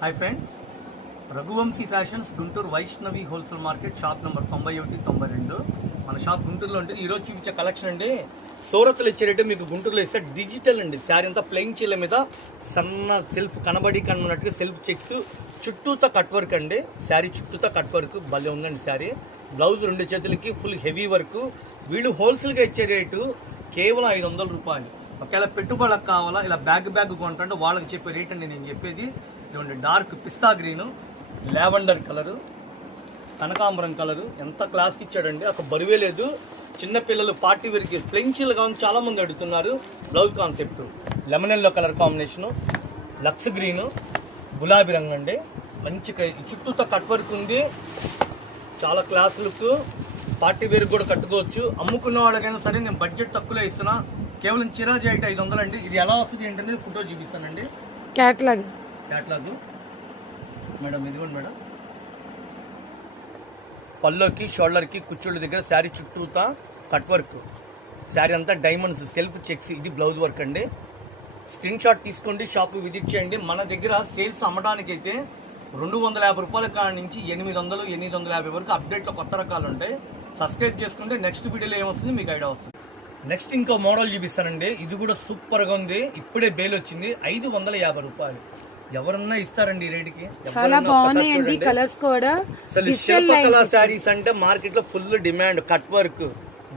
Hi friends, Raghuvamshi fashions Guntur Vaishnavi wholesale market shop number 91-92 మన shop గుంటూరులో ఉంటుంది. ఈరోజు చూపించే కలెక్షన్ అండి సూరత్లో ఇచ్చేటట్టు మీకు గుంటూరులో ఇస్తే డిజిటల్ అండి. శారీ అంతా ప్లెయిన్ చీల మీద సన్న సెల్ఫ్ కనబడినట్టుగా సెల్ఫ్ చెక్స్ చుట్టూతో కట్ వర్క్ అండి. శారీ చుట్టూతో కట్ వర్క్ భలే ఉందండి. శారీ బ్లౌజ్ 2 చేతులకి ఫుల్ హెవీ వర్క్. వీళ్ళు హోల్సేల్గా ఇచ్చే రేటు కేవలం 500 రూపాయలు. ఒకవేళ పెట్టుబడులకు కావాలా ఇలా బ్యాగ్ కొంటే వాళ్ళకి చెప్పే రేట్ అండి నేను చెప్పేది. ఇదిగోండి డార్క్ పిస్తా గ్రీను, లావెండర్ కలరు, కనకాంబరం కలరు ఎంత క్లాస్కి ఇచ్చాడండి. అసలు బరువే లేదు. చిన్నపిల్లలు పార్టీ వేర్కి ప్లెంచీలు కావాలి చాలా మంది అడుగుతున్నారు. Blouse concept lemon yellow colour combination, లక్స్ గ్రీను, గులాబీ రంగు అండి. మంచి చుట్టూతో కట్ వర్క్ ఉంది. చాలా క్లాస్ లుక్. పార్టీ వేర్ కూడా కట్టుకోవచ్చు. అమ్ముకున్న వాళ్ళకైనా సరే నేను బడ్జెట్ తక్కువలో ఇస్తున్నా. కేవలం చిరాజీ అయితే 500 అండి. ఇది ఎలా వస్తుంది ఏంటంటే ఫోటో చూపిస్తానండి. క్యాట్లాగ్ మేడం, ఇదిగోండి మేడం. పల్లోకి షోల్డర్కి కుచ్చుళ్ళ దగ్గర శారీ చుట్టూతా కట్ వర్క్. శారీ అంతా డైమండ్స్ సెల్ఫ్ చెక్స్. ఇది బ్లౌజ్ వర్క్ అండి. స్క్రీన్ షాట్ తీసుకోండి, షాప్ విజిట్ చేయండి. మన దగ్గర సేల్స్ అమ్మడానికైతే 250 రూపాయల కాడ నుంచి 800, 850 వరకు అప్డేట్లో కొత్త రకాలు ఉంటాయి. సబ్స్క్రైబ్ చేసుకుంటే నెక్స్ట్ వీడియోలో ఏమొస్తుంది మీకు ఐడియా వస్తుంది. నెక్స్ట్ ఇంకో మోడల్ చూపిస్తానండి. ఇది కూడా సూపర్గా ఉంది. ఇప్పుడే బేల్ వచ్చింది. 550 రూపాయలు. ఎవరన్నా ఇస్తారండి ఈ రేటుకి? చాలా బాగున్నాయండి కలర్స్ కూడా. అసలు శిల్పకళ శారీస్ అంటే మార్కెట్ లో full demand. Cut work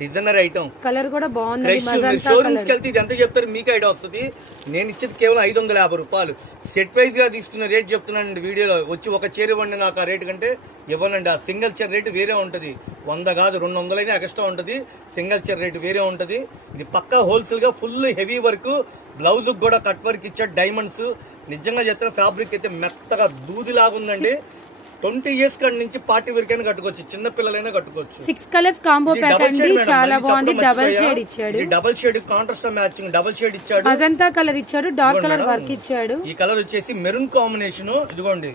designer item, colour కూడా బాగుంది. షోరూమ్స్ కి వెళ్తే ఇది ఎంత చెప్తారు మీకు ఐడియా వస్తుంది. నేను ఇచ్చేది కేవలం 550 రూపాయలు. సెట్ వైజ్ గా తీసుకున్న రేట్ చెప్తున్నానండి వీడియోలో. వచ్చి ఒక చీర ఇవ్వండి నాకు ఆ రేటు కంటే ఇవ్వనండి. ఆ సింగిల్ చీర రేటు వేరే ఉంటుంది. 100 కాదు 200 అయినా ఎక్స్ట్రా ఉంటుంది. సింగిల్ చీర రేటు వేరే ఉంటుంది. ఇది పక్కా హోల్సేల్ గా ఫుల్ హెవీ వర్క్. బ్లౌజ్ కూడా కట్ వర్క్ ఇచ్చాడు డైమండ్స్. నిజంగా చెప్తున్న ఫ్యాబ్రిక్ అయితే మెత్తగా దూదిలాగా ఉందండి. 20 ఇయర్స్ కాడి నుంచి పార్టీ వరకైనా కట్టుకోవచ్చు, చిన్న పిల్లలైనా కట్టుకోవచ్చు. 6 కలర్స్ కాంబో ప్యాక్ అండి. చాలా బాగుంది. డబుల్ షేడ్ ఇచ్చాడు. Double shade contrast matching double shade ఇచ్చాడు. మజంతా కలర్ ఇచ్చాడు. డార్క్ కలర్ వర్క్ ఇచ్చాడు. ఈ కలర్ వచ్చేసి మెరూన్ కాంబినేషన్. ఇదిగోండి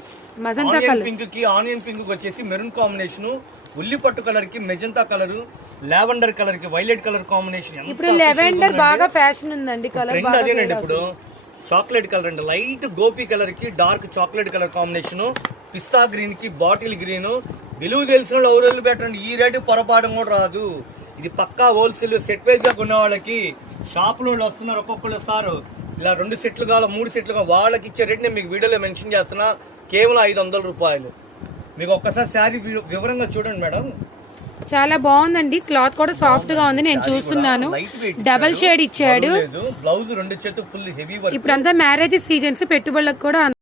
మజంతా కలర్ పింక్ కి ఆనియన్ పింక్ వచ్చేసి మెరూన్ కాంబినేషన్. ఉల్లి పట్టు కలర్ కి మెజంతా కలర్, లావెండర్ కలర్ కి వైలెట్ కలర్ కాంబినేషన్. ఇప్పుడు లావెండర్ బాగా ఫ్యాషన్ ఉందండి. కలర్ అదేనండి. ఇప్పుడు చాక్లెట్ కలర్ అండి. లైట్ గోపీ కలర్ కి డార్క్ చాక్లెట్ కలర్ కాంబినేషన్. పిస్తా గ్రీన్ కి బాటిల్ గ్రీన్. విలువ తెలిసిన వాళ్ళు ఎవరు పెట్టండి. ఈ రేటు పొరపాటు కూడా రాదు. ఇది పక్కా హోల్సేల్. సెట్ వైజ్ గా కొన్న వాళ్ళకి షాప్ లో వస్తున్నారు. ఒక్కొక్కరు సార్ ఇలా 2 సెట్లు కావాలి 3 సెట్లు కావాలి వాళ్ళకి ఇచ్చే రేట్ నేను మీకు వీడియోలో మెన్షన్ చేస్తున్నా. కేవలం 500 రూపాయలు. మీకు ఒక్కసారి శారీ వివరంగా చూడండి మేడం. చాలా బాగుందండి. క్లాత్ కూడా సాఫ్ట్ గా ఉంది. నేను చూస్తున్నాను. డబల్ షేడ్ ఇచ్చాడు. బ్లౌజ్ 2 చేతులు ఫుల్ హెవీ వర్క్. ఇప్పుడంతా మ్యారేజ్ సీజన్స్ పెట్టుబడులకు కూడా